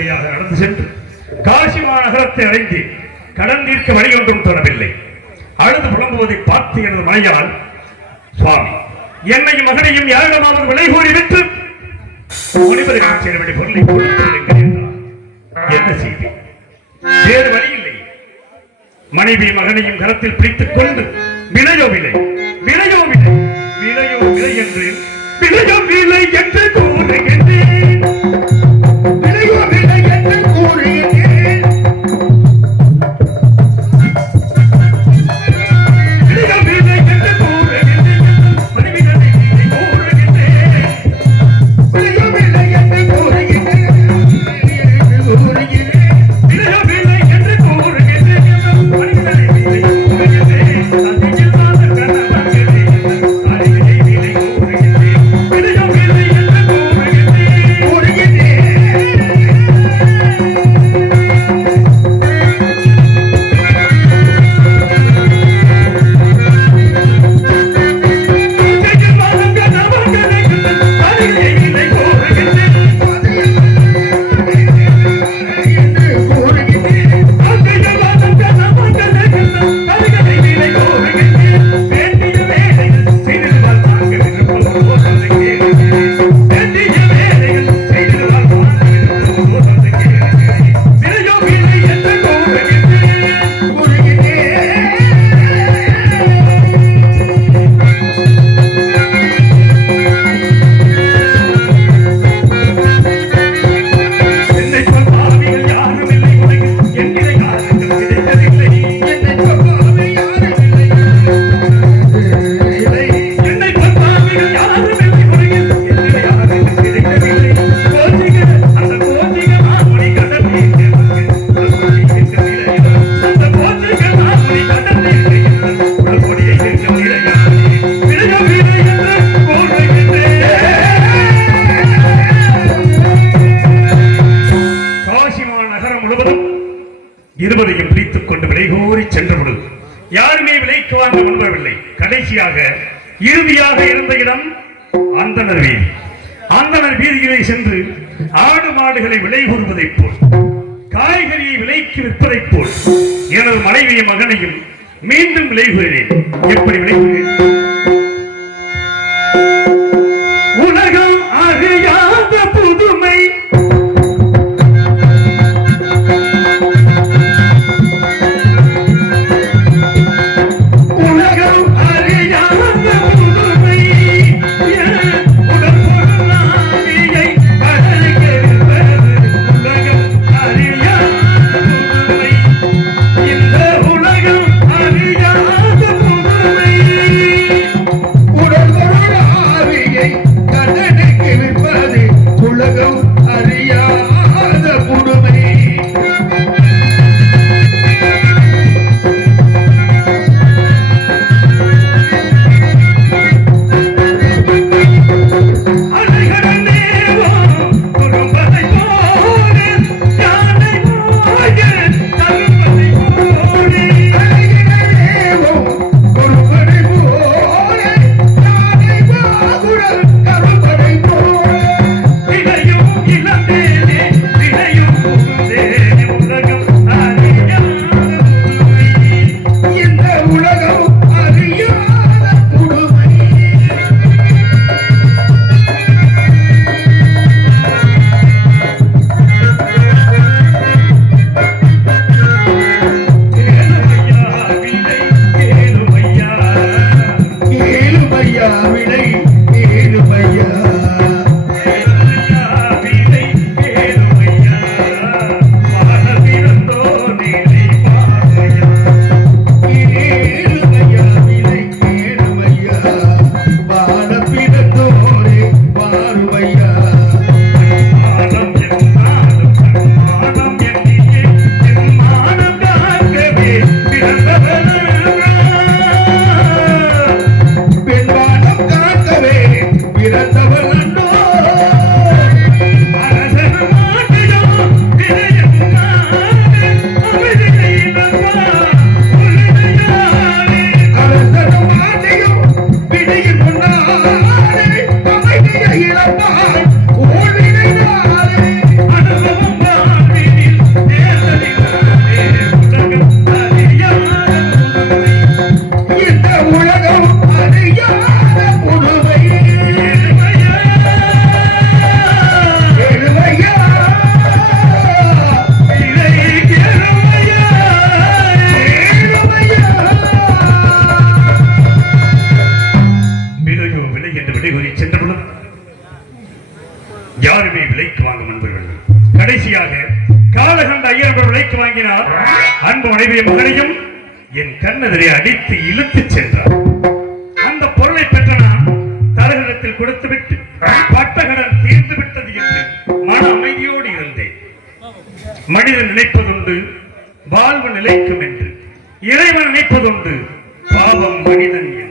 வழியாக நடந்து சென்று காசி மாநகரத்தை அடைந்து கடன் தீர்க்க வழி ஒன்றும் தரவில்லை. அழுது புலம்புவதை பார்த்து எனது மனையால், சுவாமி, என்னையும் மகனையும் யாரிடமாவது விலை கோரி விட்டு முனிவருக்கு சேர வேண்டிய பொருளை கொடுத்திருங்கள் என்றார். என்ன செய்தி? வேறு வழி இல்லை. மனைவி மகனையும் கரத்தில் பிடித்துக் கொண்டு விலையோ விலை, விலையோ விலை, விலையோ விலை என்று விலையோ விலை என்று கூறுகின்றேன். விலையோ விலை என்று கூறுகின்றேன். விலையோ விலை என்று கூறுகின்றேன். மனைவிகளை கூறுகின்றேன். விலையோ விலை என்று கூறுகின்றேன். விலையோ விலை என்று கூறுகின்றேன். மனைவிகளை இருவரையும் பிடித்துக் கொண்டு விலைகோரி சென்றபோது யாருமே விலைக்கு வாங்க முன்வரவில்லை. கடைசியாக இறுதியாக இருந்த இடம் அந்தனர் வீதி. அந்தனர் வீதியிலே சென்று ஆடு மாடுகளை விலை கூறுவதைப் போல், காய்கறியை விலைக்கு விற்பதைப் போல் எனது மனைவியும் மகனையும் மீண்டும் விலை கூறினேன். எப்படி விலை கூறினேன்? உலகம் அறியாத புதுமை, இந்த உலகம் அறியாத புதுமை. கடைசியாக காலகண்ட ஐயர் விலைக்கு வாங்கினார். அன்பு மனைவிய மகனையும் என் கண்ணெதிரே அடித்து இழுத்துச் சென்றார். அந்த பொருளை பெற்ற நான் தரகத்தில் கொடுத்துவிட்டு பட்டகடன் தீர்ந்து விட்டது என்று மன அமைதியோடு இருந்தேன். மனிதன் நினைப்பதுண்டு வாழ்வு நிலைக்கும் என்று, இறைவன் நினைப்பதுண்டு பாவம் மனிதன் என்று.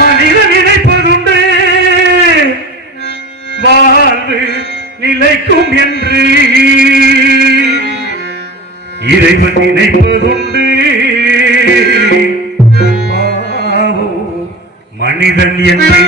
மனிதன் நினைப்பதுண்டு வாழ்வு நிலைக்கும் என்று, இறைவன் நினைப்பதுண்டு பாவம் மனிதன் என்று.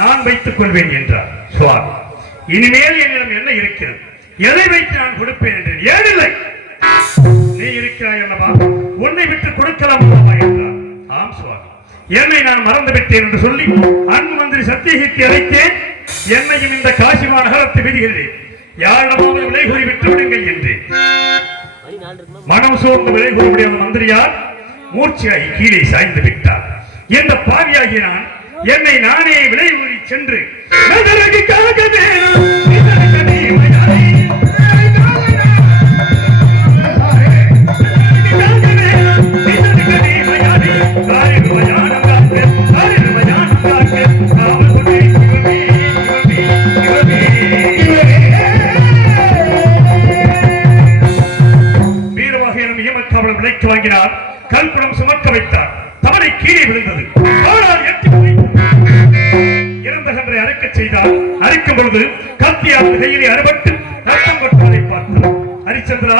நான் வைத்துக் கொள்வேன் என்றார் சுவாமி. இனிமேல் என்னிடம் என்ன இருக்கிறது? எதை வைத்து நான் கொடுப்பேன் என்றேன். ஏன் இல்லை? நீ இருக்கிறாய் அல்லவா, உன்னை விட்டு கொடுக்கலாம் அல்லவா என்றார். ஆம் சுவாமி, என்னை நான் மறந்து விட்டேன் என்று சொல்லி அன்பு மந்திரி சத்தியகிக்கு அழைத்தேன். என்னையும் இந்த காசிமா நகரத்து விதிகளில் யாரிடமாவது விலை கூறி விட்டு விடுங்கள் என்று மனம் சோர்ந்து விலை கூறக்கூடிய மந்திரியார் மூர்ச்சியாகி கீழே சாய்ந்து விட்டார். இந்த பாவியாகி நான் என்னை நானே விலை கூறி சென்று விலைக்கு வாங்கினார். கல்புடம் சுமக்க வைத்தார். தவறை கீழே விழுந்தது. இறந்த கன்றை அறுக்க செய்தார். அறுக்கும் பொழுது கத்தியாவது கையிலே அறுபட்டு ரத்தம் கொட்டுவதை பார்த்தார். ஹரிச்சந்திரா,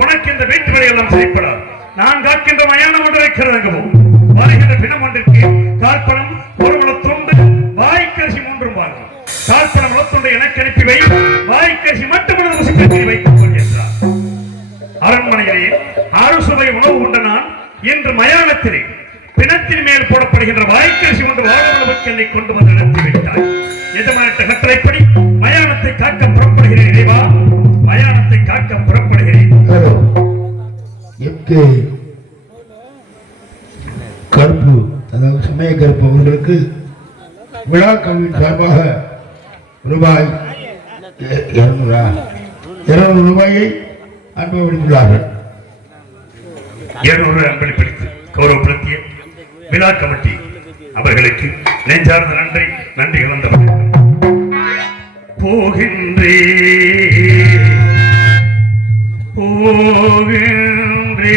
உனக்கு இந்த வீட்டு வேலையெல்லாம் செய்யப்படாது. நான் காக்கின்ற மயானம் ஒன்று வைக்கிறதங்கவோ வருகின்ற பிணம் ஒன்றிற்கு காற்பணம் ஒரு முளத்துண்டு வாய்க்கரிசி 3 வாங்கும். காற்பணம் முளத்துண்டு எனக்கு அனுப்பி வை, வாய்க்கரிசி மட்டும் வைத்துக் கொள் என்றார். அரண்மனையிலே அறுசுவை உணவு உண்ட நான் இன்று மயானத்திலே பிணத்தின் மேல் போடப்படுகின்ற வாய்க்கரிசி ஒன்று வாழ்வுக்கு என்னை கொண்டு வந்து நடத்தி வைத்தார். எஜமானிட்ட கட்டளைப்படி மயானத்தை காக்க புறப்படுகிறேன். இறைவா, மயானத்தை காக்க புறப்படுகிறேன். கருப்பு, அதாவது சமய கருப்பு அவர்களுக்கு விழா கல்வியின் சார்பாக ரூபாய் 200 ரூபாயை அன்பளித்துள்ளார்கள். 200 அன்பளிப்படுத்தி கௌரவப்படுத்திய விழா கமிட்டி அவர்களுக்கு நெஞ்சார்ந்த நன்றி கலந்தவர்கள். போகின்றே போகின்றே